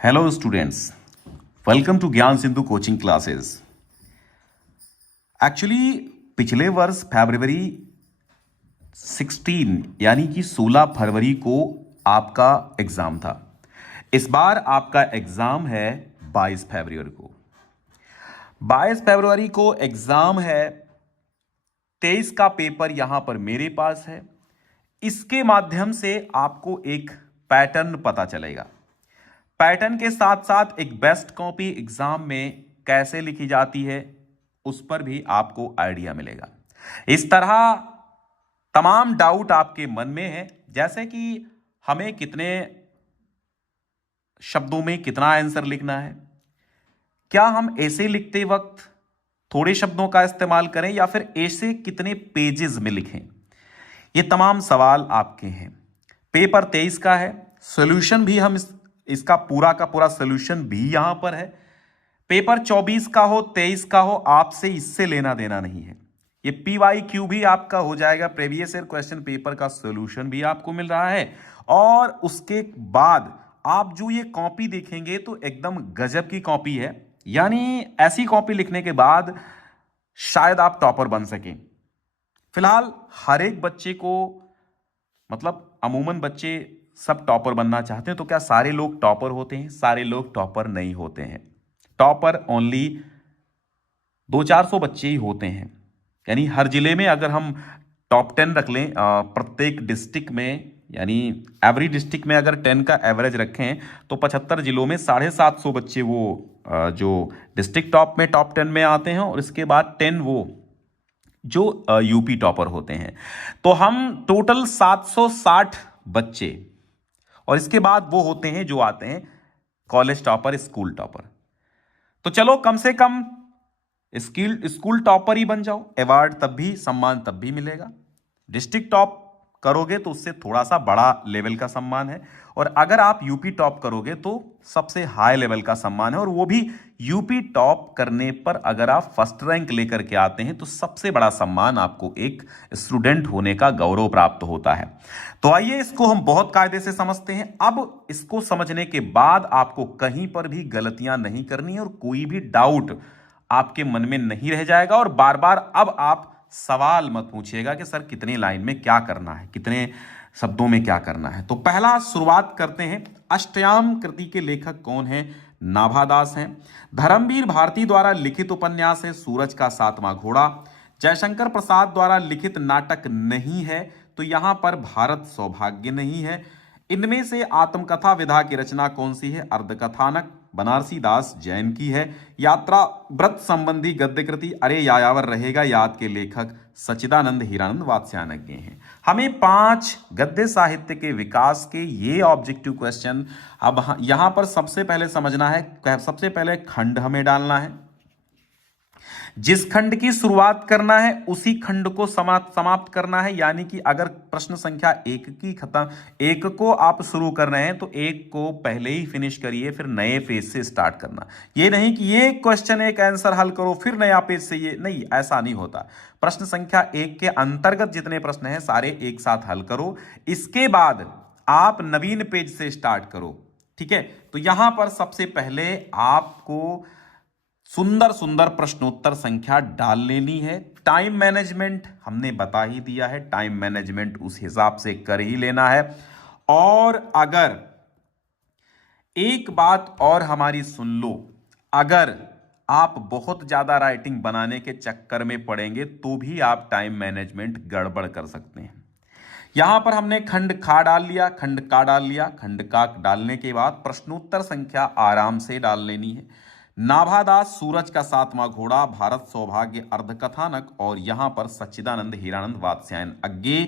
Hello students, welcome to ज्ञान Sindhu coaching classes. Actually पिछले वर्ष फरवरी 16 यानी कि 16 फरवरी को आपका एग्ज़ाम था। इस बार आपका एग्ज़ाम है 22 फरवरी को। 22 फरवरी को एग्ज़ाम है। 23 का पेपर यहां पर मेरे पास है। इसके माध्यम से आपको एक पैटर्न पता चलेगा। पैटर्न के साथ साथ एक बेस्ट कॉपी एग्जाम में कैसे लिखी जाती है उस पर भी आपको आइडिया मिलेगा। इस तरह तमाम डाउट आपके मन में है, जैसे कि हमें कितने शब्दों में कितना आंसर लिखना है, क्या हम ऐसे लिखते वक्त थोड़े शब्दों का इस्तेमाल करें या फिर ऐसे कितने पेजेस में लिखें। ये तमाम सवाल आपके हैं। पेपर 23 का है। सॉल्यूशन भी हम इसका पूरा का पूरा सॉल्यूशन भी यहां पर है। पेपर 24 का हो 23 का हो, आपसे इससे लेना देना नहीं है। ये PYQ भी आपका हो जाएगा। प्रीवियस ईयर क्वेश्चन पेपर का सॉल्यूशन भी आपको मिल रहा है। और उसके बाद आप जो ये कॉपी देखेंगे तो एकदम गजब की कॉपी है। यानी ऐसी कॉपी लिखने के बाद शायद आप टॉपर बन सकें। फिलहाल हर एक बच्चे को, मतलब अमूमन बच्चे सब टॉपर बनना चाहते हैं, तो क्या सारे लोग टॉपर होते हैं? सारे लोग टॉपर नहीं होते हैं। टॉपर ओनली 200-400 बच्चे ही होते हैं। यानी हर जिले में अगर हम टॉप 10 रख लें प्रत्येक डिस्ट्रिक्ट में, यानी एवरी डिस्ट्रिक्ट में अगर 10 का एवरेज रखें तो 75 जिलों में 750 बच्चे वो जो डिस्ट्रिक्ट टॉप में टॉप 10 में आते हैं, और इसके बाद 10 वो जो यूपी टॉपर होते हैं। तो हम टोटल 760 बच्चे, और इसके बाद वो होते हैं जो आते हैं कॉलेज टॉपर, स्कूल टॉपर। तो चलो कम से कम स्कूल टॉपर ही बन जाओ, अवार्ड तब भी, सम्मान तब भी मिलेगा। डिस्ट्रिक्ट टॉप करोगे तो उससे थोड़ा सा बड़ा लेवल का सम्मान है, और अगर आप यूपी टॉप करोगे तो सबसे हाई लेवल का सम्मान है। और वो भी यूपी टॉप करने पर अगर आप फर्स्ट रैंक लेकर के आते हैं तो सबसे बड़ा सम्मान आपको एक स्टूडेंट होने का गौरव प्राप्त होता है। तो आइए इसको हम बहुत कायदे से समझते हैं। अब इसको समझने के बाद आपको कहीं पर भी गलतियां नहीं करनी है और कोई भी डाउट आपके मन में नहीं रह जाएगा। और बार बार अब आप सवाल मत पूछिएगा कि सर कितनी लाइन में क्या करना है, कितने शब्दों में क्या करना है। तो पहला शुरुआत करते हैं। अष्टयाम कृति के लेखक कौन है? नाभादास हैं। धर्मवीर भारती द्वारा लिखित उपन्यास है सूरज का सातवां घोड़ा। जयशंकर प्रसाद द्वारा लिखित नाटक नहीं है, तो यहां पर भारत सौभाग्य नहीं है। इनमें से आत्मकथा विधा की रचना कौन सी है? अर्धकथानक बनारसी दास जैन की है। यात्रा व्रत संबंधी गद्य कृति अरे यायावर रहेगा याद के लेखक सच्चिदानंद हीरानंद वात्स्यायन हैं। हमें 5 गद्य साहित्य के विकास के ये ऑब्जेक्टिव क्वेश्चन अब यहां पर सबसे पहले समझना है। सबसे पहले खंड हमें डालना है। जिस खंड की शुरुआत करना है उसी खंड को समाप्त करना है। यानी कि अगर प्रश्न संख्या 1 को आप शुरू कर रहे हैं तो 1 को पहले ही फिनिश करिए, फिर नए पेज से स्टार्ट करना। ये नहीं कि ये क्वेश्चन एक आंसर हल करो फिर नया पेज से, ये नहीं, ऐसा नहीं होता। प्रश्न संख्या 1 के अंतर्गत जितने प्रश्न हैं सारे एक साथ हल करो, इसके बाद आप नवीन पेज से स्टार्ट करो। ठीक है, तो यहां पर सबसे पहले आपको सुंदर सुंदर प्रश्नोत्तर संख्या डाल लेनी है। टाइम मैनेजमेंट हमने बता ही दिया है, टाइम मैनेजमेंट उस हिसाब से कर ही लेना है। और अगर एक बात और हमारी सुन लो, अगर आप बहुत ज्यादा राइटिंग बनाने के चक्कर में पड़ेंगे तो भी आप टाइम मैनेजमेंट गड़बड़ कर सकते हैं। यहां पर हमने खंड खा डाल लिया, खंड का डाल लिया। खंड का डालने के बाद प्रश्नोत्तर संख्या आराम से डाल लेनी है। नाभादास सूरज का सातवां घोड़ा, भारत सौभाग्य अर्धकथानक, और यहां पर सच्चिदानंद हीरानंद वात्स्यायन अज्ञे।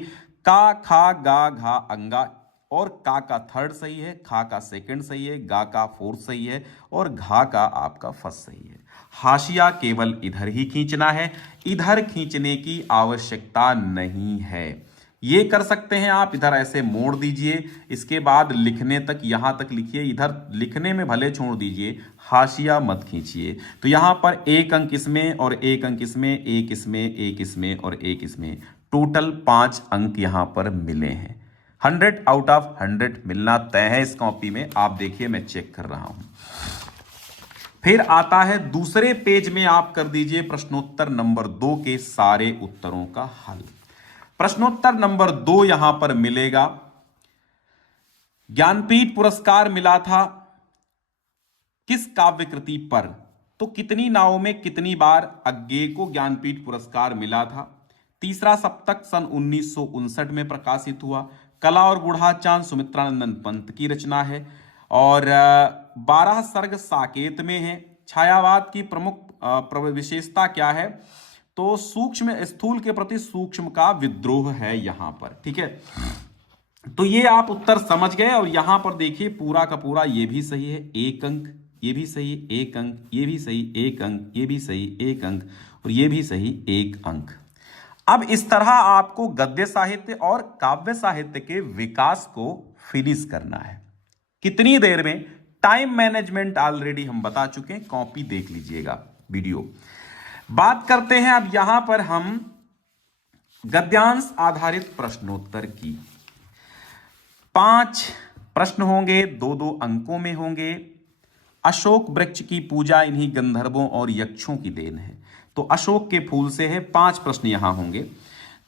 का खा गा घा अंगा, और का थर्ड सही है, खा का सेकंड सही है, गा का फोर्थ सही है, और घा का आपका फर्स्ट सही है। हाशिया केवल इधर ही खींचना है, इधर खींचने की आवश्यकता नहीं है। ये कर सकते हैं आप, इधर ऐसे मोड़ दीजिए, इसके बाद लिखने तक यहां तक लिखिए, इधर लिखने में भले छोड़ दीजिए, हाशिया मत खींचिए। तो यहां पर 1 अंक इसमें और 1 अंक इसमें, 1 इसमें, 1 इसमें और 1 इसमें, टोटल 5 अंक यहां पर मिले हैं। 100 आउट ऑफ 100 मिलना तय है इस कॉपी में। आप देखिए, मैं चेक कर रहा हूं। फिर आता है दूसरे पेज में, आप कर दीजिए प्रश्नोत्तर नंबर 2 के सारे उत्तरों का हल। प्रश्नोत्तर नंबर 2 यहां पर मिलेगा, ज्ञानपीठ पुरस्कार मिला था किस काव्य कृति पर? तो कितनी नावों में कितनी बार अज्ञे को ज्ञानपीठ पुरस्कार मिला था? तीसरा सप्तक सन 1959 में प्रकाशित हुआ। कला और बूढ़ा चांद सुमित्रानंदन पंत की रचना है और 12 सर्ग साकेत में है। छायावाद की प्रमुख विशेषता क्या है? तो सूक्ष्म स्थूल के प्रति सूक्ष्म का विद्रोह है यहां पर। ठीक है, तो ये आप उत्तर समझ गए। और यहां पर देखिए पूरा का पूरा ये भी सही है, 1 अंक, ये भी सही 1 अंक, ये भी सही 1 अंक, ये भी सही 1 अंक और ये भी सही 1 अंक। अब इस तरह आपको गद्य साहित्य और काव्य साहित्य के विकास को फिनिश करना है। कितनी देर में? टाइम मैनेजमेंट ऑलरेडी हम बता चुके हैं, कॉपी देख लीजिएगा वीडियो। बात करते हैं अब यहां पर हम गद्यांश आधारित प्रश्नोत्तर की। 5 प्रश्न होंगे, 2-2 अंकों में होंगे। अशोक वृक्ष की पूजा इन्हीं गंधर्वों और यक्षों की देन है। तो अशोक के फूल से है। 5 प्रश्न यहां होंगे।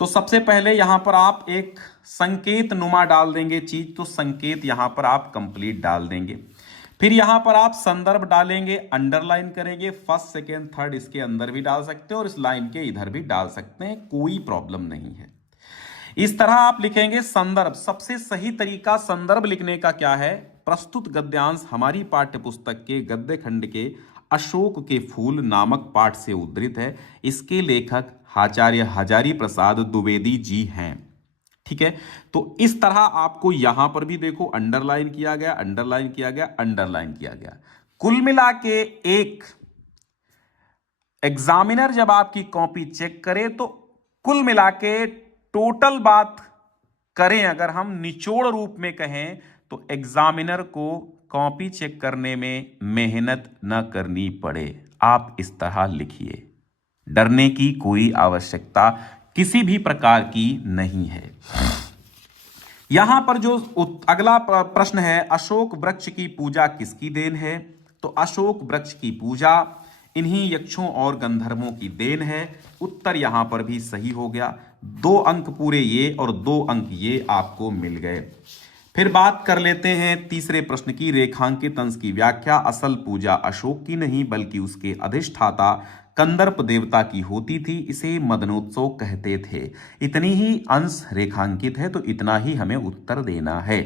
तो सबसे पहले यहां पर आप एक संकेत नुमा डाल देंगे चीज, तो संकेत यहां पर आप कंप्लीट डाल देंगे। फिर यहां पर आप संदर्भ डालेंगे, अंडरलाइन करेंगे, फर्स्ट सेकेंड थर्ड इसके अंदर भी डाल सकते हैं और इस लाइन के इधर भी डाल सकते हैं, कोई प्रॉब्लम नहीं है। इस तरह आप लिखेंगे संदर्भ। सबसे सही तरीका संदर्भ लिखने का क्या है? प्रस्तुत गद्यांश हमारी पाठ्य पुस्तक के गद्य खंड के अशोक के फूल नामक पाठ से उद्धृत है। इसके लेखक आचार्य हजारी प्रसाद द्विवेदी जी हैं। ठीक है, तो इस तरह आपको यहां पर भी देखो अंडरलाइन किया गया, अंडरलाइन किया गया, अंडरलाइन किया गया। कुल मिला के एक एग्जामिनर जब आपकी कॉपी चेक करे तो कुल मिला के टोटल बात करें, अगर हम निचोड़ रूप में कहें तो एग्जामिनर को कॉपी चेक करने में मेहनत न करनी पड़े। आप इस तरह लिखिए, डरने की कोई आवश्यकता किसी भी प्रकार की नहीं है। यहां पर जो अगला प्रश्न है, अशोक वृक्ष की पूजा किसकी देन है? तो अशोक वृक्ष की पूजा इन्हीं यक्षों और गंधर्वों की देन है। उत्तर यहां पर भी सही हो गया। 2 अंक पूरे ये और 2 अंक ये आपको मिल गए। फिर बात कर लेते हैं तीसरे प्रश्न की, रेखांकित अंश की व्याख्या। असल पूजा अशोक की नहीं बल्कि उसके अधिष्ठाता कंदर्प देवता की होती थी, इसे मदनोत्सव कहते थे। इतनी ही अंश रेखांकित है तो इतना ही हमें उत्तर देना है।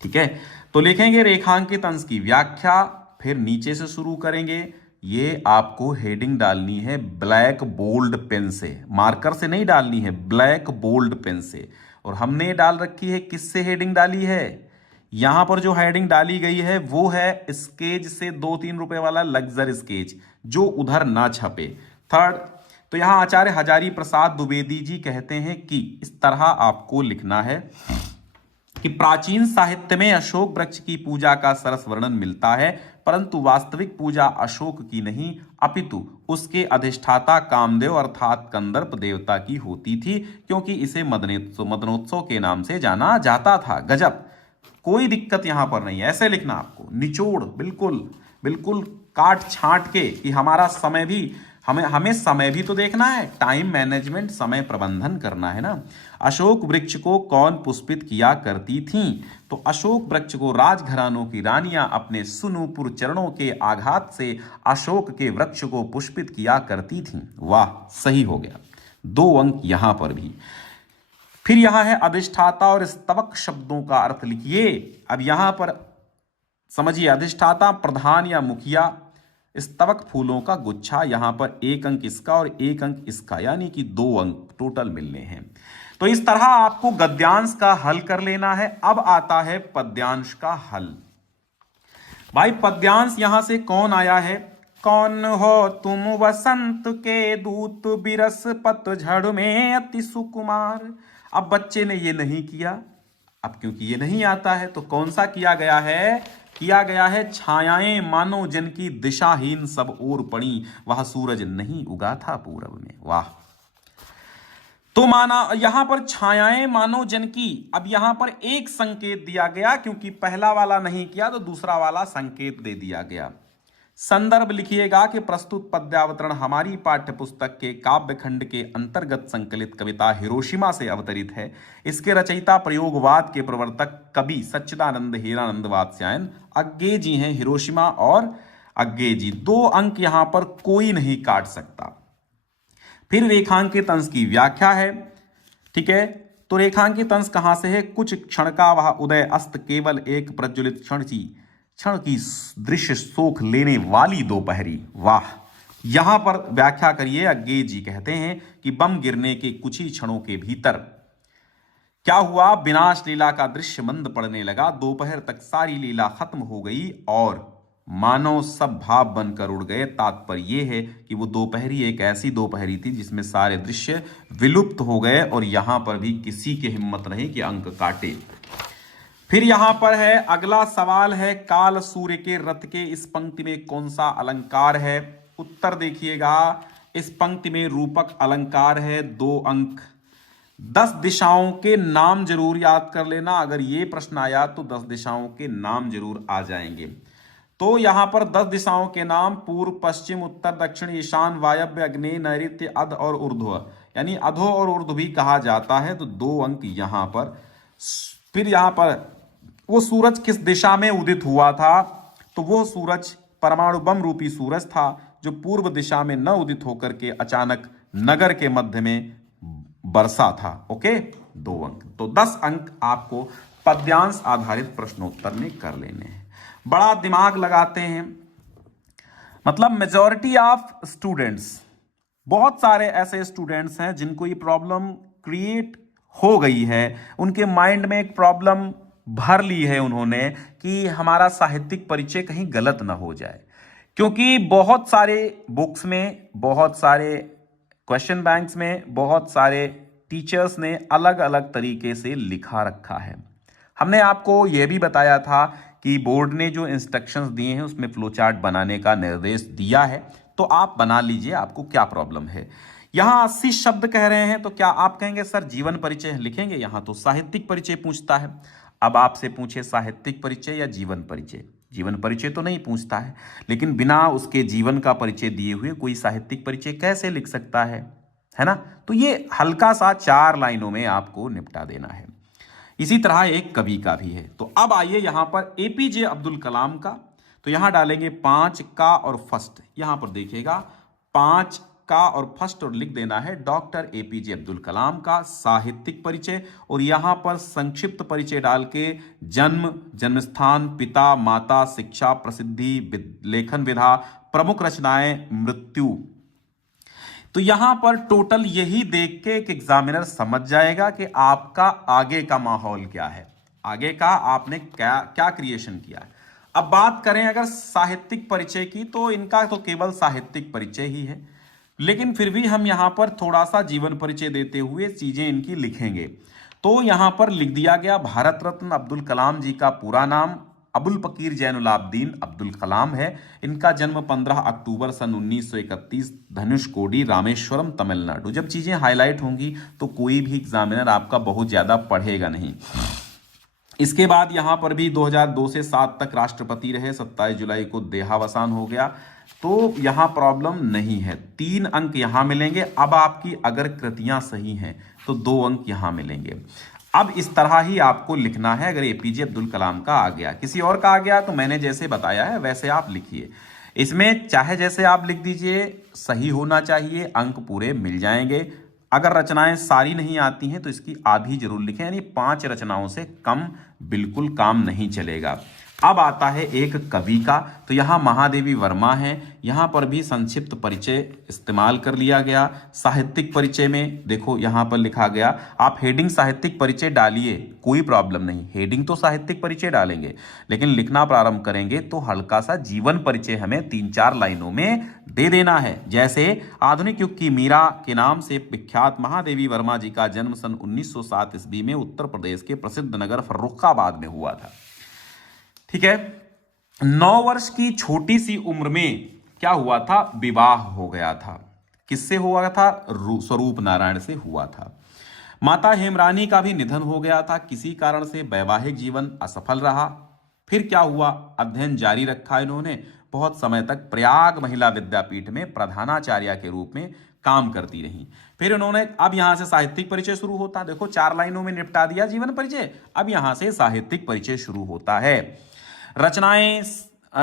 ठीक है, तो लिखेंगे रेखांकित अंश की व्याख्या, फिर नीचे से शुरू करेंगे। ये आपको हेडिंग डालनी है ब्लैक बोल्ड पेन से, मार्कर से नहीं डालनी है, ब्लैक बोल्ड पेन से। और हमने डाल रखी है, किससे हेडिंग डाली है? यहां पर जो हेडिंग डाली गई है वो है स्केच से, 2-3 रुपए वाला लग्जर स्केच, जो उधर ना छपे। थर्ड, तो यहां आचार्य हजारी प्रसाद द्विवेदी जी कहते हैं कि इस तरह आपको लिखना है कि प्राचीन साहित्य में अशोक वृक्ष की पूजा का सरस वर्णन मिलता है, परंतु वास्तविक पूजा अशोक की नहीं अपितु उसके अधिष्ठाता कामदेव अर्थात कंदर्प देवता की होती थी, क्योंकि इसे मदनोत्सव के नाम से जाना जाता था। गजब, कोई दिक्कत यहां पर नहीं है। ऐसे लिखना आपको, निचोड़, बिल्कुल बिल्कुल काट छांट के, कि हमारा समय भी हमें समय भी तो देखना है, टाइम मैनेजमेंट, समय प्रबंधन करना है ना। अशोक वृक्ष को कौन पुष्पित किया करती थीं? तो अशोक वृक्ष को राजघरानों की रानियां अपने सुनूपुर चरणों के आघात से अशोक के वृक्ष को पुष्पित किया करती थीं। वाह, सही हो गया, 2 अंक यहां पर भी। फिर यहां है अधिष्ठाता और स्तवक शब्दों का अर्थ लिखिए। अब यहां पर समझिए, अधिष्ठाता प्रधान या मुखिया, स्तवक फूलों का गुच्छा। यहां पर 1 अंक इसका और 1 अंक इसका, यानी कि 2 अंक टोटल मिलने हैं। तो इस तरह आपको गद्यांश का हल कर लेना है। अब आता है पद्यांश का हल। भाई पद्यांश यहां से कौन आया है? कौन हो तुम वसंत के दूत, बिरस पतझड़ में अति सुकुमार। अब बच्चे ने ये नहीं किया, अब क्योंकि ये नहीं आता है तो कौन सा किया गया है? किया गया है छायाएं मानो जिनकी दिशाहीन सब ओर पड़ी, वह सूरज नहीं उगा था पूरब में। वाह, तो माना यहां पर छायाएं मानव जन की। अब यहां पर एक संकेत दिया गया, क्योंकि पहला वाला नहीं किया तो दूसरा वाला संकेत दे दिया गया। संदर्भ लिखिएगा कि प्रस्तुत पद्यावतरण हमारी पाठ्य पुस्तक के काव्य खंड के अंतर्गत संकलित कविता हिरोशिमा से अवतरित है। इसके रचयिता प्रयोगवाद के प्रवर्तक कवि सच्चिदानंद हीरानंद वात्स्यायन अज्ञे जी हैं। हिरोशिमा और अज्ञे जी, 2 अंक यहां पर कोई नहीं काट सकता। फिर रेखांकित अंश की व्याख्या है। ठीक है, तो रेखांकित अंश कहां से है? कुछ क्षण का वह उदय अस्त केवल एक प्रज्वलित क्षण की दृश्य सोख लेने वाली दोपहरी। वाह, यहां पर व्याख्या करिए। अज्ञे जी कहते हैं कि बम गिरने के कुछ ही क्षणों के भीतर क्या हुआ? विनाश लीला का दृश्य मंद पड़ने लगा। दोपहर तक सारी लीला खत्म हो गई और मानव सब भाव बनकर उड़ गए। तात्पर्य यह है कि वो दोपहरी एक ऐसी दोपहरी थी जिसमें सारे दृश्य विलुप्त हो गए और यहां पर भी किसी की हिम्मत नहीं कि अंक काटे। फिर यहां पर है अगला सवाल है, काल सूर्य के रथ के इस पंक्ति में कौन सा अलंकार है? उत्तर देखिएगा, इस पंक्ति में रूपक अलंकार है। 2 अंक। 10 दिशाओं के नाम जरूर याद कर लेना। अगर ये प्रश्न आया तो 10 दिशाओं के नाम जरूर आ जाएंगे। तो यहां पर 10 दिशाओं के नाम पूर्व, पश्चिम, उत्तर, दक्षिण, ईशान, वायव्य, अग्नेय, नैऋत्य, अध और ऊर्ध्व, यानी अधो और ऊर्ध्व भी कहा जाता है। तो 2 अंक यहां पर। फिर यहां पर वो सूरज किस दिशा में उदित हुआ था? तो वो सूरज परमाणु बम रूपी सूरज था जो पूर्व दिशा में न उदित होकर के अचानक नगर के मध्य में बरसा था। ओके, 2 अंक। तो 10 अंक आपको पद्यांश आधारित प्रश्नोत्तर में कर लेने हैं। बड़ा दिमाग लगाते हैं, मतलब मेजॉरिटी ऑफ स्टूडेंट्स, बहुत सारे ऐसे स्टूडेंट्स हैं जिनको ये प्रॉब्लम क्रिएट हो गई है। उनके माइंड में एक प्रॉब्लम भर ली है उन्होंने कि हमारा साहित्यिक परिचय कहीं गलत ना हो जाए, क्योंकि बहुत सारे बुक्स में, बहुत सारे क्वेश्चन बैंक्स में, बहुत सारे टीचर्स ने अलग अलग तरीके से लिखा रखा है। हमने आपको यह भी बताया था कि बोर्ड ने जो इंस्ट्रक्शंस दिए हैं उसमें फ्लो चार्ट बनाने का निर्देश दिया है, तो आप बना लीजिए, आपको क्या प्रॉब्लम है। यहां 80 शब्द कह रहे हैं, तो क्या आप कहेंगे सर जीवन परिचय लिखेंगे? यहां तो साहित्यिक परिचय पूछता है। अब आपसे पूछे साहित्यिक परिचय या जीवन परिचय? जीवन परिचय तो नहीं पूछता है, लेकिन बिना उसके जीवन का परिचय दिए हुए कोई साहित्यिक परिचय कैसे लिख सकता है ना? तो ये हल्का सा 4 लाइनों में आपको निपटा देना है। इसी तरह एक कवि का भी है। तो अब आइए यहां पर एपीजे अब्दुल कलाम का, तो यहां डालेंगे 5 का और फर्स्ट। यहां पर देखिएगा 5 का और फर्स्ट और लिख देना है डॉक्टर एपीजे अब्दुल कलाम का साहित्यिक परिचय, और यहां पर संक्षिप्त परिचय डाल के जन्म, जन्मस्थान, पिता माता, शिक्षा, प्रसिद्धि, लेखन विधा, प्रमुख रचनाएं, मृत्यु। तो यहां पर टोटल यही देख के एक एग्जामिनर समझ जाएगा कि आपका आगे का माहौल क्या है, आगे का आपने क्या क्या क्रिएशन किया है। अब बात करें अगर साहित्यिक परिचय की, तो इनका तो केवल साहित्यिक परिचय ही है, लेकिन फिर भी हम यहां पर थोड़ा सा जीवन परिचय देते हुए चीजें इनकी लिखेंगे। तो यहां पर लिख दिया गया भारत रत्न अब्दुल कलाम जी का पूरा नाम अबुल फकीर जैनुलाब्दीन अब्दुल कलाम है। इनका जन्म 15 अक्टूबर सन 1931 धनुषकोडी, रामेश्वरम, तमिलनाडु। जब चीजें हाईलाइट होंगी तो कोई भी एग्जामिनर आपका बहुत ज्यादा पढ़ेगा नहीं। इसके बाद यहां पर भी 2002 से 7 तक राष्ट्रपति रहे, 27 जुलाई को देहावसान हो गया, तो यहां प्रॉब्लम नहीं है। 3 अंक यहां मिलेंगे। अब आपकी अगर कृतियां सही हैं तो 2 अंक यहां मिलेंगे। अब इस तरह ही आपको लिखना है। अगर एपीजे अब्दुल कलाम का आ गया, किसी और का आ गया, तो मैंने जैसे बताया है वैसे आप लिखिए। इसमें चाहे जैसे आप लिख दीजिए, सही होना चाहिए, अंक पूरे मिल जाएंगे। अगर रचनाएं सारी नहीं आती हैं तो इसकी आधी जरूर लिखें, यानी 5 रचनाओं से कम बिल्कुल काम नहीं चलेगा। अब आता है एक कवि का, तो यहां महादेवी वर्मा है। यहां पर भी संक्षिप्त परिचय इस्तेमाल कर लिया गया। साहित्यिक परिचय में देखो यहां पर लिखा गया, आप हेडिंग साहित्यिक परिचय डालिए, कोई प्रॉब्लम नहीं, हेडिंग तो साहित्यिक परिचय डालेंगे, लेकिन लिखना प्रारंभ करेंगे तो हल्का सा जीवन परिचय हमें 3-4 लाइनों में दे देना है। जैसे आधुनिक युग की मीरा के नाम से विख्यात महादेवी वर्मा जी का जन्म सन 1907 ईस्वी में उत्तर प्रदेश के प्रसिद्ध नगर फर्रुखाबाद में हुआ था। ठीक है, 9 वर्ष की छोटी सी उम्र में क्या हुआ था? विवाह हो गया था। किससे हुआ था? स्वरूप नारायण से हुआ था। माता हेमरानी का भी निधन हो गया था, किसी कारण से वैवाहिक जीवन असफल रहा। फिर क्या हुआ, अध्ययन जारी रखा इन्होंने, बहुत समय तक प्रयाग महिला विद्यापीठ में प्रधानाचार्य के रूप में काम करती रही। फिर उन्होंने, अब यहां से साहित्यिक परिचय शुरू होता, देखो 4 लाइनों में निपटा दिया जीवन परिचय, अब यहां से साहित्यिक परिचय शुरू होता है। रचनाएं,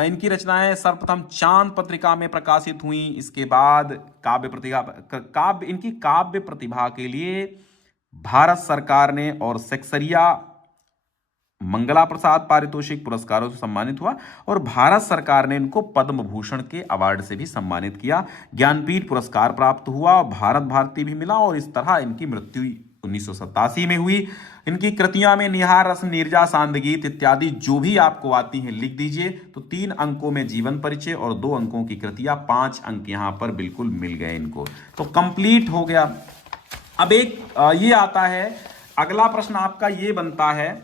इनकी रचनाएं सर्वप्रथम चांद पत्रिका में प्रकाशित हुई। इसके बाद इनकी काव्य प्रतिभा के लिए भारत सरकार ने और सेक्सरिया मंगला प्रसाद पारितोषिक पुरस्कारों से सम्मानित हुआ, और भारत सरकार ने इनको पद्म भूषण के अवार्ड से भी सम्मानित किया। ज्ञानपीठ पुरस्कार प्राप्त हुआ, भारत भारती भी मिला, और इस तरह इनकी मृत्यु 1987 में हुई। इनकी कृतियों में निहार रस, नीरजा, सांदगीत इत्यादि जो भी आपको आती हैं लिख दीजिए। तो 3 अंकों में जीवन परिचय और 2 अंकों की कृतियां, 5 अंक यहां पर बिल्कुल मिल गए इनको, तो कंप्लीट हो गया। अब एक ये आता है, अगला प्रश्न आपका ये बनता है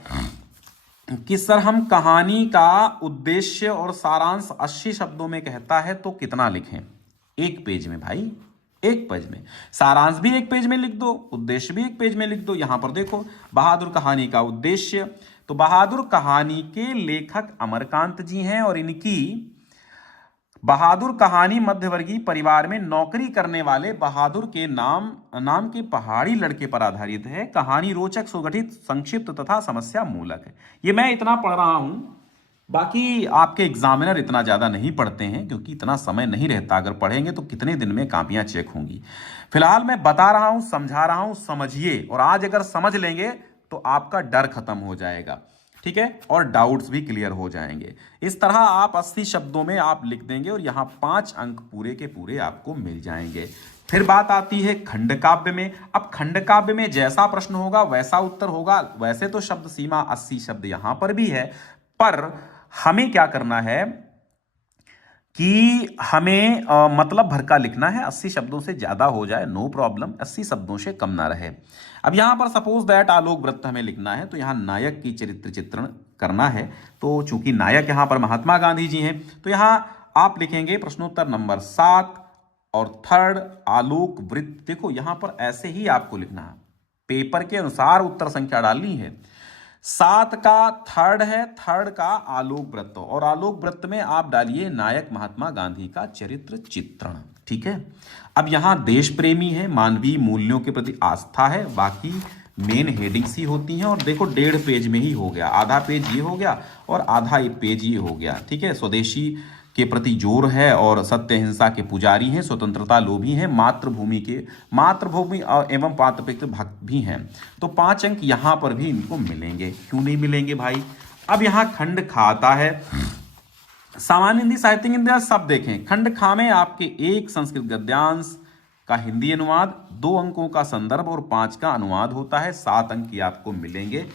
कि सर हम कहानी का उद्देश्य और सारांश 80 शब्दों में कहता है तो कितना लिखें? 1 पेज में भाई, 1 पेज में। सारांश भी 1 पेज में लिख दो, उद्देश्य भी 1 पेज में लिख दो। यहां पर देखो, बहादुर कहानी का उद्देश्य, तो बहादुर कहानी के लेखक अमरकांत जी हैं, और इनकी बहादुर कहानी मध्यवर्गीय परिवार में नौकरी करने वाले बहादुर के नाम के पहाड़ी लड़के पर आधारित है। कहानी रोचक, सुगठित, संक्षिप्त तथा समस्या मूलक है। ये मैं इतना पढ़ रहा हूं, बाकी आपके एग्जामिनर इतना ज्यादा नहीं पढ़ते हैं, क्योंकि इतना समय नहीं रहता। अगर पढ़ेंगे तो कितने दिन में कॉपियां चेक होंगी। फिलहाल मैं बता रहा हूं, समझा रहा हूं, समझिए, और आज अगर समझ लेंगे तो आपका डर खत्म हो जाएगा, ठीक है, और डाउट्स भी क्लियर हो जाएंगे। इस तरह आप 80 शब्दों में आप लिख देंगे, और यहां 5 अंक पूरे के पूरे आपको मिल जाएंगे। फिर बात आती है खंड काव्य में। अब खंड काव्य में जैसा प्रश्न होगा वैसा उत्तर होगा। वैसे तो शब्द सीमा 80 शब्द यहां पर भी है, पर हमें क्या करना है कि हमें मतलब भर का लिखना है। 80 शब्दों से ज्यादा हो जाए नो प्रॉब्लम, 80 शब्दों से कम ना रहे। अब यहां पर सपोज दैट आलोक वृत्त हमें लिखना है, तो यहां नायक की चरित्र चित्रण करना है। तो चूंकि नायक यहां पर महात्मा गांधी जी हैं, तो यहां आप लिखेंगे प्रश्नोत्तर नंबर 7 और थर्ड आलोक वृत्त। देखो यहां पर ऐसे ही आपको लिखना है, पेपर के अनुसार उत्तर संख्या डालनी है। 7 का थर्ड है, थर्ड का आलोक वृत्त, और आलोक वृत्त में आप डालिए नायक महात्मा गांधी का चरित्र चित्रण, ठीक है। अब यहां देश प्रेमी है, मानवीय मूल्यों के प्रति आस्था है, बाकी मेन हेडिंग्स ही होती हैं। और देखो 1.5 पेज में ही हो गया, आधा पेज ये हो गया और आधा पेज ये हो गया, ठीक है। स्वदेशी के प्रति जोर है, और सत्य हिंसा के पुजारी हैं, स्वतंत्रता लोभी हैं, मातृभूमि एवं पात्रपितृ भक्त भी हैं। तो 5 अंक यहां पर भी इनको मिलेंगे। क्यों नहीं मिलेंगे भाई? अब यहां खंड खा आता है। सामान्य हिंदी, साहित्यिक हिंदी सब देखें। खंड खा में आपके 1 संस्कृत गद्यांश का हिंदी अनुवाद, 2 अंकों का संदर्भ और 5 का अनुवाद होता है। 7 अंक ये आपको मिलेंगे,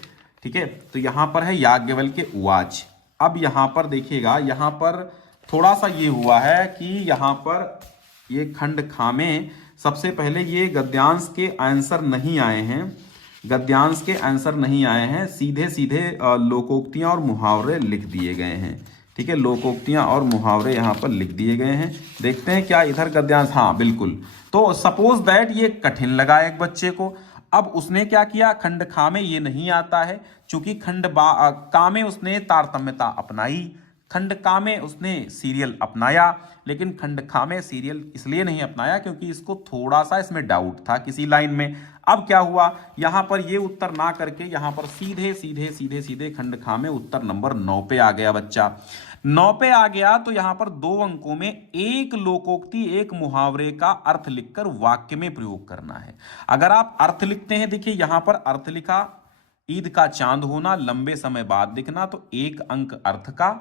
ठीक है। तो यहां पर है याज्ञवल्क्य के उवाच। अब यहां पर देखिएगा, यहां पर थोड़ा सा ये हुआ है कि यहां पर ये खंड खा में सबसे पहले ये गद्यांश के आंसर नहीं आए हैं, गद्यांश के आंसर नहीं आए हैं, सीधे सीधे लोकोक्तियां और मुहावरे लिख दिए गए हैं, ठीक है। लोकोक्तियां और मुहावरे यहां पर लिख दिए गए हैं। देखते हैं क्या इधर गद्यांश, हाँ बिल्कुल। तो सपोज दैट ये कठिन लगा एक बच्चे को। अब उसने क्या किया, खंड खा में ये नहीं आता है, चूंकि खंड का में उसने तारतम्यता अपनाई, खंड का में उसने सीरियल अपनाया, लेकिन खंड खा में सीरियल इसलिए नहीं अपनाया क्योंकि इसको थोड़ा सा इसमें डाउट था किसी लाइन में। अब क्या हुआ, यहां पर ये उत्तर ना करके यहां पर सीधे सीधे सीधे सीधे खंड खा में उत्तर नंबर 9 पे आ गया बच्चा। 9 पे आ गया तो यहां पर 2 अंकों में 1 लोकोक्ति 1 मुहावरे का अर्थ लिखकर वाक्य में प्रयोग करना है। अगर आप अर्थ लिखते हैं, देखिए यहां पर अर्थ लिखा, ईद का चांद होना, लंबे समय बाद दिखना, तो 1 अंक अर्थ का,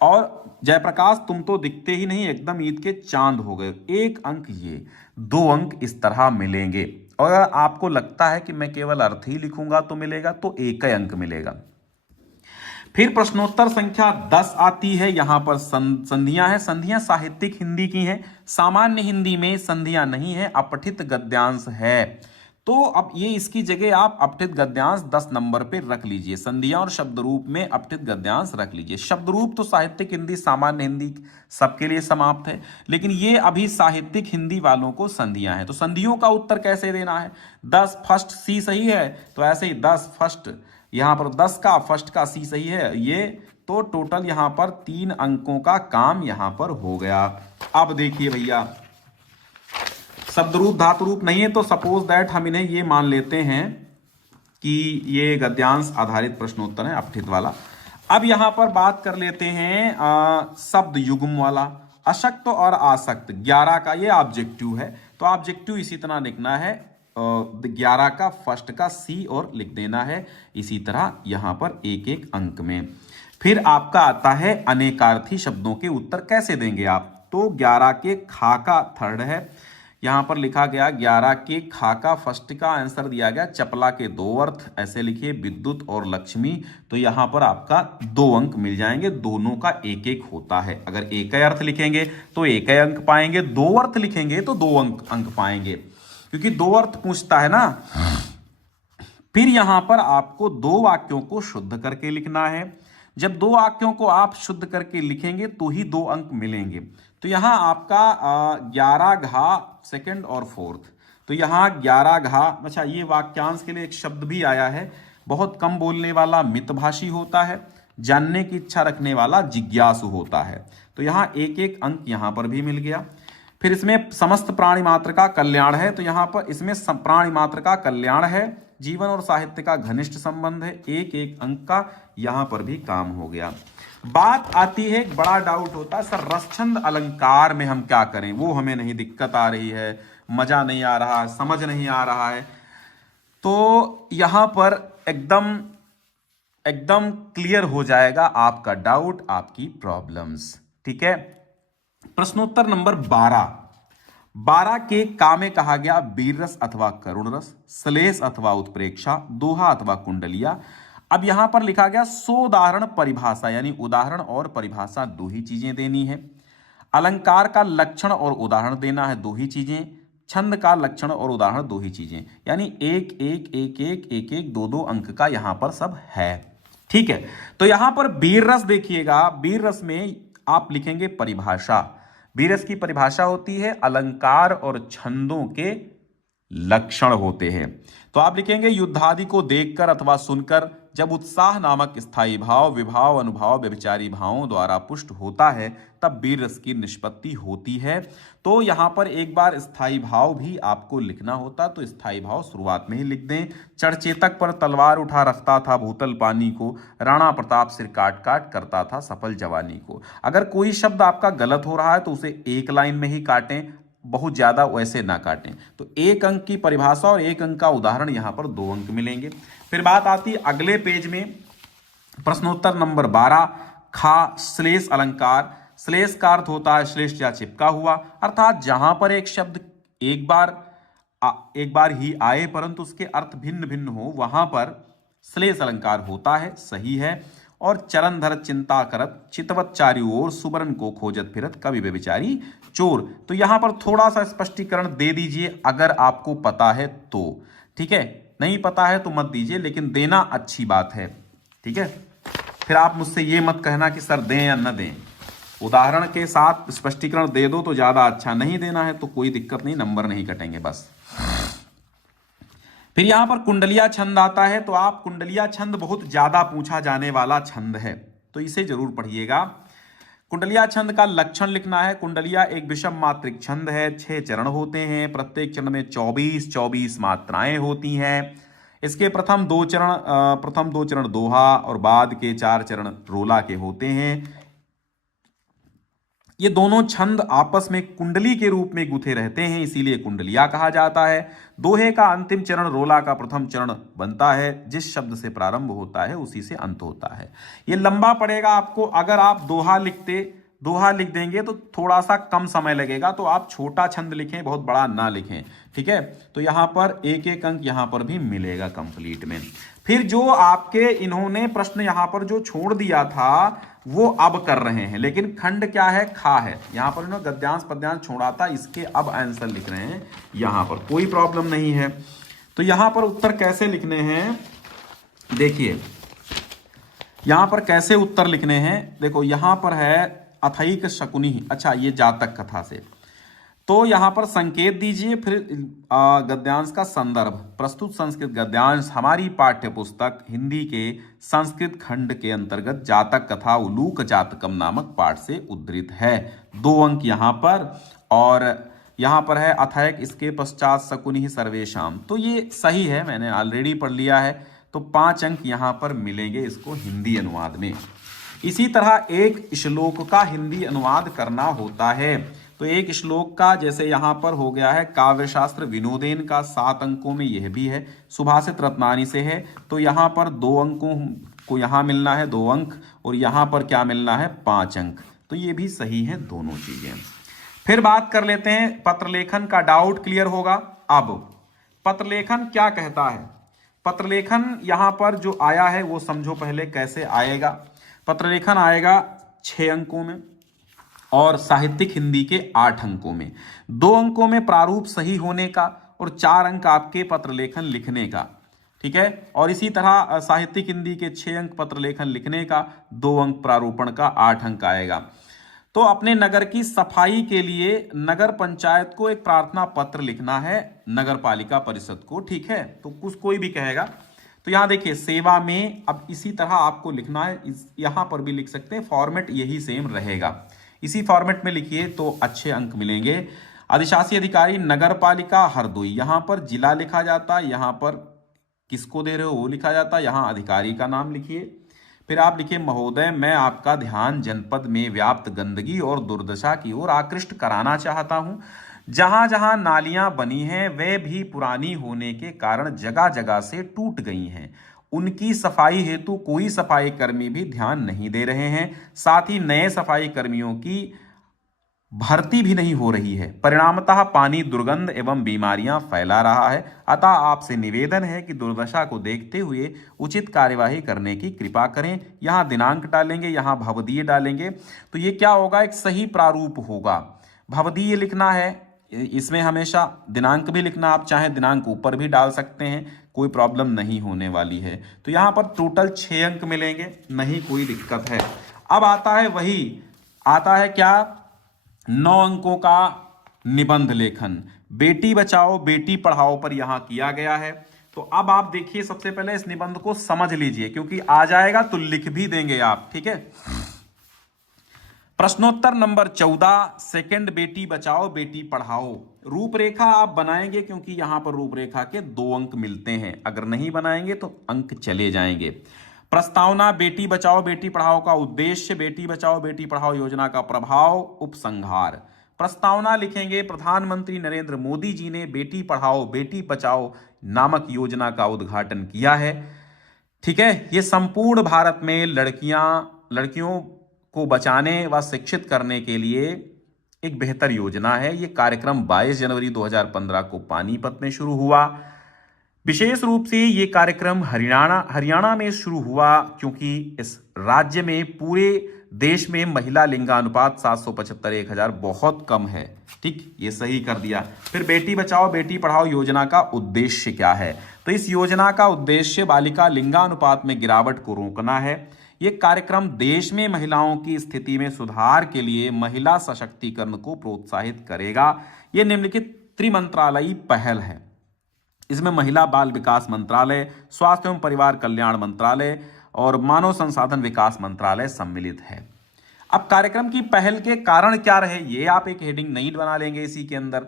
और जयप्रकाश तुम तो दिखते ही नहीं, एकदम ईद के चांद हो गए, 1 अंक ये, 2 अंक इस तरह मिलेंगे। और अगर आपको लगता है कि मैं केवल अर्थ ही लिखूंगा तो मिलेगा, तो 1 अंक मिलेगा। फिर प्रश्नोत्तर संख्या 10 आती है। यहां पर संधियां हैं। संधियां साहित्यिक हिंदी की हैं, सामान्य हिंदी में संधियां नहीं है, अपठित गद्यांश है। तो अब ये इसकी जगह आप अपठित गद्यांश 10 नंबर पे रख लीजिए। संधियां और शब्द रूप में अपठित गद्यांश रख लीजिए। शब्द रूप तो साहित्यिक हिंदी, सामान्य हिंदी सबके लिए समाप्त है, लेकिन ये अभी साहित्यिक हिंदी वालों को संधियां हैं। तो संधियों का उत्तर कैसे देना है? 10 फर्स्ट सी सही है, तो ऐसे ही 10 फर्स्ट, यहां पर 10 का फर्स्ट का सी सही है ये, तो टोटल यहां पर 3 अंकों का काम यहां पर हो गया। अब देखिए भैया, शब्द रूप धातु रूप नहीं है, तो सपोज दैट हम इन्हें ये मान लेते हैं कि ये गद्यांश आधारित प्रश्नोत्तर है, अपठित वाला। अब यहां पर बात कर लेते हैं शब्द युग्म वाला। अशक्त और आसक्त 11 का ये ऑब्जेक्टिव है, तो ऑब्जेक्टिव इसी तरह लिखना है, 11 का फर्स्ट का सी और लिख देना है इसी तरह यहां पर एक एक अंक में। फिर आपका आता है अनेकार्थी शब्दों के उत्तर कैसे देंगे आप? तो 11 के खा का थर्ड है, यहां पर लिखा गया 11 के खा का फर्स्ट का आंसर दिया गया चपला के 2 अर्थ, ऐसे लिखिए विद्युत और लक्ष्मी। तो यहां पर आपका 2 अंक मिल जाएंगे, दोनों का एक एक होता है। अगर एक ही अर्थ लिखेंगे तो एक ही अंक पाएंगे, 2 अर्थ लिखेंगे तो 2 अंक पाएंगे, क्योंकि 2 अर्थ पूछता है ना। फिर यहां पर आपको 2 वाक्यों को शुद्ध करके लिखना है। जब 2 वाक्यों को आप शुद्ध करके लिखेंगे तो ही 2 अंक मिलेंगे। तो यहां आपका 11 घा सेकंड और फोर्थ, तो यहां 11 घा, अच्छा ये वाक्यांश के लिए एक शब्द भी आया है, बहुत कम बोलने वाला मितभाषी होता है, जानने की इच्छा रखने वाला जिज्ञासु होता है। तो यहां एक एक अंक यहां पर भी मिल गया। फिर इसमें समस्त प्राणी मात्र का कल्याण है, तो यहां पर इसमें प्राणी मात्र का कल्याण है, जीवन और साहित्य का घनिष्ठ संबंध है, एक एक अंक का यहां पर भी काम हो गया। बात आती है, एक बड़ा डाउट होता है सर रसछंद अलंकार में हम क्या करें, वो हमें नहीं दिक्कत आ रही है, मजा नहीं आ रहा है, समझ नहीं आ रहा है। तो यहां पर एकदम एकदम क्लियर हो जाएगा आपका डाउट, आपकी प्रॉब्लम्स। ठीक है, प्रश्नोत्तर नंबर 12 के का में कहा गया वीर रस अथवा करुण रस, श्लेष अथवा उत्प्रेक्षा, दोहा अथवा कुंडलिया। अब यहां पर लिखा गया सोदाहरण परिभाषा, यानी उदाहरण और परिभाषा 2 ही चीजें देनी है। अलंकार का लक्षण और उदाहरण देना है, 2 ही चीजें। छंद का लक्षण और उदाहरण 2 ही चीजें, यानी एक एक एक एक एक एक 2-2 अंक का यहां पर सब है। ठीक है, तो यहां पर वीर रस देखिएगा, वीर रस में आप लिखेंगे परिभाषा। वीर रस की परिभाषा होती है अलंकार और छंदों के लक्षण होते हैं। तो आप लिखेंगे युद्धादि को देखकर अथवा सुनकर जब उत्साह नामक स्थायी भाव, विभाव, अनुभाव, व्यभिचारी भावों द्वारा पुष्ट होता है तब वीर रस की निष्पत्ति होती है। तो यहां पर एक बार स्थायी भाव भी आपको लिखना होता, तो स्थायी भाव शुरुआत में ही लिख दें। चढ़चेतक पर तलवार उठा रखता था भूतल पानी को, राणा प्रताप सिर काट काट करता था सफल जवानी को। अगर कोई शब्द आपका गलत हो रहा है तो उसे एक लाइन में ही काटें, बहुत ज्यादा वैसे ना काटें। तो 1 अंक की परिभाषा और 1 अंक का उदाहरण यहां पर 2 अंक मिलेंगे। फिर बात आती है अगले पेज में, प्रश्नोत्तर नंबर 12 खा श्लेष अलंकार। श्लेष का अर्थ होता है श्लेष या चिपका हुआ, अर्थात जहां पर एक शब्द एक बार ही आए परंतु उसके अर्थ भिन्न भिन्न हो, वहां पर श्लेष अलंकार होता है, सही है। और चरण धर चिंता करत चितवत चारि ओर, सुबरन को खोजत फिरत कवि व्यभिचारी चोर। तो यहां पर थोड़ा सा स्पष्टीकरण दे दीजिए अगर आपको पता है तो, ठीक है, नहीं पता है तो मत दीजिए, लेकिन देना अच्छी बात है। ठीक है, फिर आप मुझसे ये मत कहना कि सर दें या न दें, उदाहरण के साथ स्पष्टीकरण दे दो तो ज्यादा अच्छा, नहीं देना है तो कोई दिक्कत नहीं, नंबर नहीं कटेंगे बस। फिर यहां पर कुंडलिया छंद आता है, तो आप कुंडलिया छंद बहुत ज्यादा पूछा जाने वाला छंद है, तो इसे जरूर पढ़िएगा। कुंडलिया छंद का लक्षण लिखना है। कुंडलिया एक विषम मात्रिक छंद है, 6 चरण होते हैं, प्रत्येक चरण में 24 मात्राएं होती हैं। इसके प्रथम 2 चरण दोहा और बाद के 4 चरण रोला के होते हैं। ये दोनों छंद आपस में कुंडली के रूप में गुथे रहते हैं, इसीलिए कुंडलिया कहा जाता है। दोहे का अंतिम चरण रोला का प्रथम चरण बनता है, जिस शब्द से प्रारंभ होता है उसी से अंत होता है। ये लंबा पड़ेगा आपको, अगर आप दोहा लिख देंगे तो थोड़ा सा कम समय लगेगा, तो आप छोटा छंद लिखें, बहुत बड़ा ना लिखें। ठीक है, तो यहां पर 1-1 अंक यहां पर भी मिलेगा कंप्लीट में। फिर जो आपके इन्होंने प्रश्न यहां पर जो छोड़ दिया था वो अब कर रहे हैं, लेकिन खंड क्या है, खा है। यहां पर इन्होंने गद्यांश पद्यांश छोड़ा था, इसके अब आंसर लिख रहे हैं, यहां पर कोई प्रॉब्लम नहीं है। तो यहां पर उत्तर कैसे लिखने हैं, देखिए यहां पर कैसे उत्तर लिखने हैं। देखो यहां पर है अथैक शकुनी, अच्छा ये जातक कथा से, तो यहां पर संकेत दीजिए, फिर गद्यांश का संदर्भ। प्रस्तुत संस्कृत गद्यांश हमारी पाठ्य पुस्तक हिंदी के संस्कृत खंड के अंतर्गत जातक कथा उलूक जातकम नामक पाठ से उद्धृत है। 2 अंक यहां पर, और यहां पर है अथैक, इसके पश्चात शकुनि सर्वेशाम, तो ये सही है, मैंने ऑलरेडी पढ़ लिया है, तो 5 अंक यहां पर मिलेंगे इसको हिंदी अनुवाद में। इसी तरह एक श्लोक का हिंदी अनुवाद करना होता है, तो एक श्लोक का जैसे यहां पर हो गया है काव्यशास्त्र विनोदेन का 7 अंकों में, यह भी है सुभाषित रत्नानी से है, तो यहां पर 2 अंकों को यहां मिलना है 2 अंक, और यहां पर क्या मिलना है 5 अंक, तो ये भी सही है दोनों चीजें। फिर बात कर लेते हैं पत्रलेखन का, डाउट क्लियर होगा। अब पत्रलेखन क्या कहता है, पत्रलेखन यहां पर जो आया है वो समझो पहले कैसे आएगा। पत्रलेखन आएगा 6 अंकों में और साहित्यिक हिंदी के 8 अंकों में। 2 अंकों में प्रारूप सही होने का और 4 अंक आपके पत्रलेखन लिखने का, ठीक है। और इसी तरह साहित्यिक हिंदी के 6 अंक पत्रलेखन लिखने का, 2 अंक प्रारूपण का, 8 अंक आएगा। तो अपने नगर की सफाई के लिए नगर पंचायत को एक प्रार्थना पत्र लिखना है, नगर पालिका परिषद को, ठीक है। तो कुछ कोई भी कहेगा, तो यहां देखिए सेवा में, अब इसी तरह आपको लिखना है, यहां पर भी लिख सकते हैं, फॉर्मेट यही सेम रहेगा, इसी फॉर्मेट में लिखिए तो अच्छे अंक मिलेंगे। अधिशासी अधिकारी नगर पालिका हरदोई, यहां पर जिला लिखा जाता है, यहां पर किसको दे रहे हो वो लिखा जाता है, यहां अधिकारी का नाम लिखिए। फिर आप लिखिए महोदय मैं आपका ध्यान जनपद में व्याप्त गंदगी और दुर्दशा की ओर आकृष्ट कराना चाहता हूं। जहां जहां नालियां बनी हैं वे भी पुरानी होने के कारण जगह जगह से टूट गई हैं। उनकी सफाई हेतु कोई सफाई कर्मी भी ध्यान नहीं दे रहे हैं। साथ ही नए सफाई कर्मियों की भर्ती भी नहीं हो रही है। परिणामतः पानी दुर्गंध एवं बीमारियां फैला रहा है। अतः आपसे निवेदन है कि दुर्दशा को देखते हुए उचित कार्यवाही करने की कृपा करें। यहाँ दिनांक डालेंगे, यहाँ भवदीय डालेंगे, तो ये क्या होगा, एक सही प्रारूप होगा। भवदीय लिखना है, इसमें हमेशा दिनांक भी लिखना, आप चाहे दिनांक ऊपर भी डाल सकते हैं, कोई प्रॉब्लम नहीं होने वाली है। तो यहाँ पर टोटल 6 अंक मिलेंगे, नहीं कोई दिक्कत है। अब आता है वही, आता है क्या, 9 अंकों का निबंध लेखन, बेटी बचाओ बेटी पढ़ाओ पर यहां किया गया है। तो अब आप देखिए, सबसे पहले इस निबंध को समझ लीजिए, क्योंकि आ जाएगा तो लिख भी देंगे आप, ठीक है। प्रश्नोत्तर नंबर 14, सेकंड बेटी बचाओ बेटी पढ़ाओ। रूपरेखा आप बनाएंगे, क्योंकि यहां पर रूपरेखा के 2 अंक मिलते हैं, अगर नहीं बनाएंगे तो अंक चले जाएंगे। प्रस्तावना, बेटी बचाओ बेटी पढ़ाओ का उद्देश्य, बेटी बचाओ बेटी पढ़ाओ योजना का प्रभाव, उपसंहार। प्रस्तावना लिखेंगे, प्रधानमंत्री नरेंद्र मोदी जी ने बेटी पढ़ाओ बेटी बचाओ नामक योजना का उद्घाटन किया है, ठीक है। ये संपूर्ण भारत में लड़कियों को बचाने व शिक्षित करने के लिए एक बेहतर योजना है। ये कार्यक्रम 22 जनवरी 2015 को पानीपत में शुरू हुआ। विशेष रूप से ये कार्यक्रम हरियाणा में शुरू हुआ, क्योंकि इस राज्य में पूरे देश में महिला लिंगानुपात 775/1000 बहुत कम है, ठीक, ये सही कर दिया। फिर बेटी बचाओ बेटी पढ़ाओ योजना का उद्देश्य क्या है, तो इस योजना का उद्देश्य बालिका लिंगानुपात में गिरावट को रोकना है। ये कार्यक्रम देश में महिलाओं की स्थिति में सुधार के लिए महिला सशक्तिकरण को प्रोत्साहित करेगा। ये निम्नलिखित त्रिमंत्रालयी पहल है। इसमें महिला बाल विकास मंत्रालय, स्वास्थ्य एवं परिवार कल्याण मंत्रालय और मानव संसाधन विकास मंत्रालय सम्मिलित है। अब कार्यक्रम की पहल के कारण क्या रहे, ये आप एक हेडिंग नहीं बना लेंगे इसी के अंदर।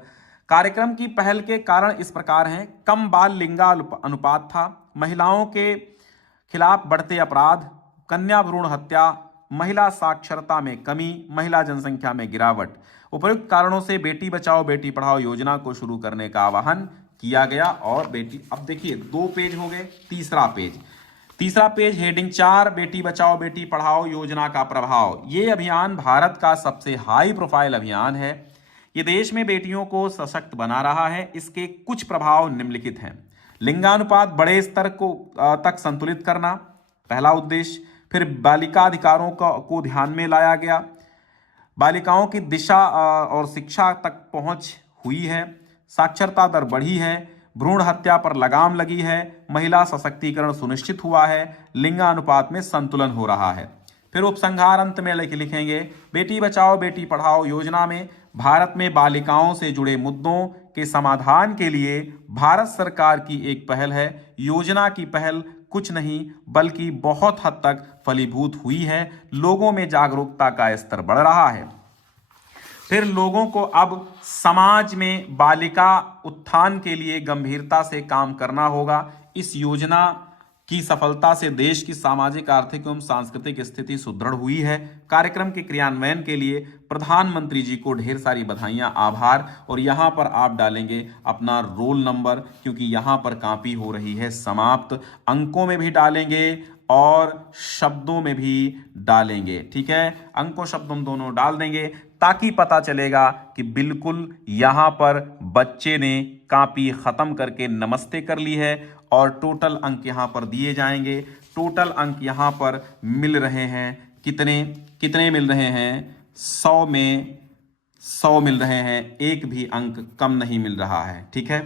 कार्यक्रम की पहल के कारण इस प्रकार हैं, कम बाल लिंगा अनुपात था, महिलाओं के खिलाफ बढ़ते अपराध, कन्या भ्रूण हत्या, महिला साक्षरता में कमी, महिला जनसंख्या में गिरावट। उपयुक्त कारणों से बेटी बचाओ बेटी पढ़ाओ योजना को शुरू करने का आह्वान किया गया। और बेटी, अब देखिए 2 पेज हो गए, तीसरा पेज हेडिंग 4, बेटी बचाओ बेटी पढ़ाओ योजना का प्रभाव। ये अभियान भारत का सबसे हाई प्रोफाइल अभियान है। ये देश में बेटियों को सशक्त बना रहा है। इसके कुछ प्रभाव निम्नलिखित हैं। लिंगानुपात बड़े स्तर तक संतुलित करना, पहला उद्देश्य। फिर बालिका अधिकारों को ध्यान में लाया गया। बालिकाओं की दिशा और शिक्षा तक पहुंच हुई है। साक्षरता दर बढ़ी है। भ्रूण हत्या पर लगाम लगी है, महिला सशक्तिकरण सुनिश्चित हुआ है, लिंगानुपात में संतुलन हो रहा है। फिर उपसंहार अंत में लिखेंगे, बेटी बचाओ बेटी पढ़ाओ योजना में भारत में बालिकाओं से जुड़े मुद्दों के समाधान के लिए भारत सरकार की एक पहल है। योजना की पहल कुछ नहीं बल्कि बहुत हद तक फलीभूत हुई है। लोगों में जागरूकता का स्तर बढ़ रहा है। फिर लोगों को अब समाज में बालिका उत्थान के लिए गंभीरता से काम करना होगा। इस योजना की सफलता से देश की सामाजिक, आर्थिक एवं सांस्कृतिक स्थिति सुदृढ़ हुई है। कार्यक्रम के क्रियान्वयन के लिए प्रधानमंत्री जी को ढेर सारी बधाइयां, आभार। और यहां पर आप डालेंगे अपना रोल नंबर, क्योंकि यहां पर कॉपी हो रही है समाप्त। अंकों में भी डालेंगे और शब्दों में भी डालेंगे, ठीक है। अंकों शब्दों दोनों डाल देंगे ताकि पता चलेगा कि बिल्कुल यहां पर बच्चे ने कॉपी खत्म करके नमस्ते कर ली है। और टोटल अंक यहां पर दिए जाएंगे। टोटल अंक यहां पर मिल रहे हैं कितने कितने मिल रहे हैं? 100 में 100 मिल रहे हैं। एक भी अंक कम नहीं मिल रहा है, ठीक है।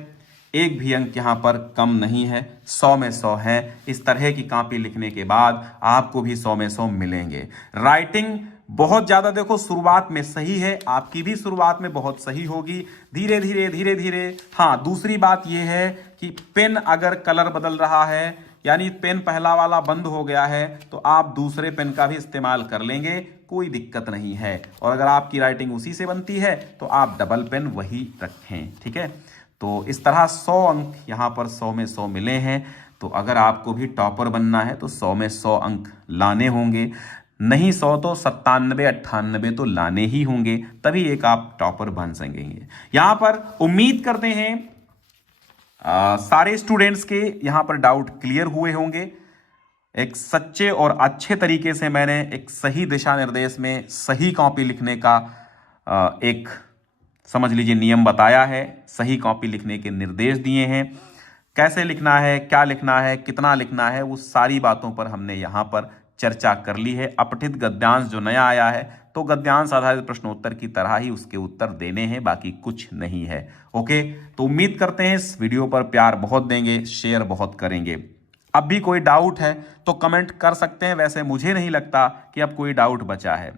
एक भी अंक यहां पर कम नहीं है, 100 में 100 है। इस तरह की कॉपी लिखने के बाद आपको भी 100 में 100 मिलेंगे। राइटिंग बहुत ज्यादा देखो शुरुआत में सही है, आपकी भी शुरुआत में बहुत सही होगी, धीरे धीरे धीरे धीरे। हाँ, दूसरी बात यह है कि पेन अगर कलर बदल रहा है, यानी पेन पहला वाला बंद हो गया है, तो आप दूसरे पेन का भी इस्तेमाल कर लेंगे, कोई दिक्कत नहीं है। और अगर आपकी राइटिंग उसी से बनती है तो आप डबल पेन वही रखें, ठीक है। तो इस तरह 100 अंक यहाँ पर 100 में 100 मिले हैं। तो अगर आपको भी टॉपर बनना है तो 100 में 100 अंक लाने होंगे, नहीं 100 तो 97 98 तो लाने ही होंगे, तभी एक आप टॉपर बन सकेंगे। यहां पर उम्मीद करते हैं सारे स्टूडेंट्स के यहां पर डाउट क्लियर हुए होंगे। एक सच्चे और अच्छे तरीके से मैंने एक सही दिशा निर्देश में सही कॉपी लिखने का एक समझ लीजिए नियम बताया है, सही कॉपी लिखने के निर्देश दिए हैं। कैसे लिखना है, क्या लिखना है, कितना लिखना है, वो सारी बातों पर हमने यहाँ पर चर्चा कर ली है। अपठित गद्यांश जो नया आया है तो गद्यांश आधारित प्रश्नोत्तर की तरह ही उसके उत्तर देने हैं, बाकी कुछ नहीं है। ओके, तो उम्मीद करते हैं इस वीडियो पर प्यार बहुत देंगे, शेयर बहुत करेंगे। अब भी कोई डाउट है तो कमेंट कर सकते हैं। वैसे मुझे नहीं लगता कि अब कोई डाउट बचा है।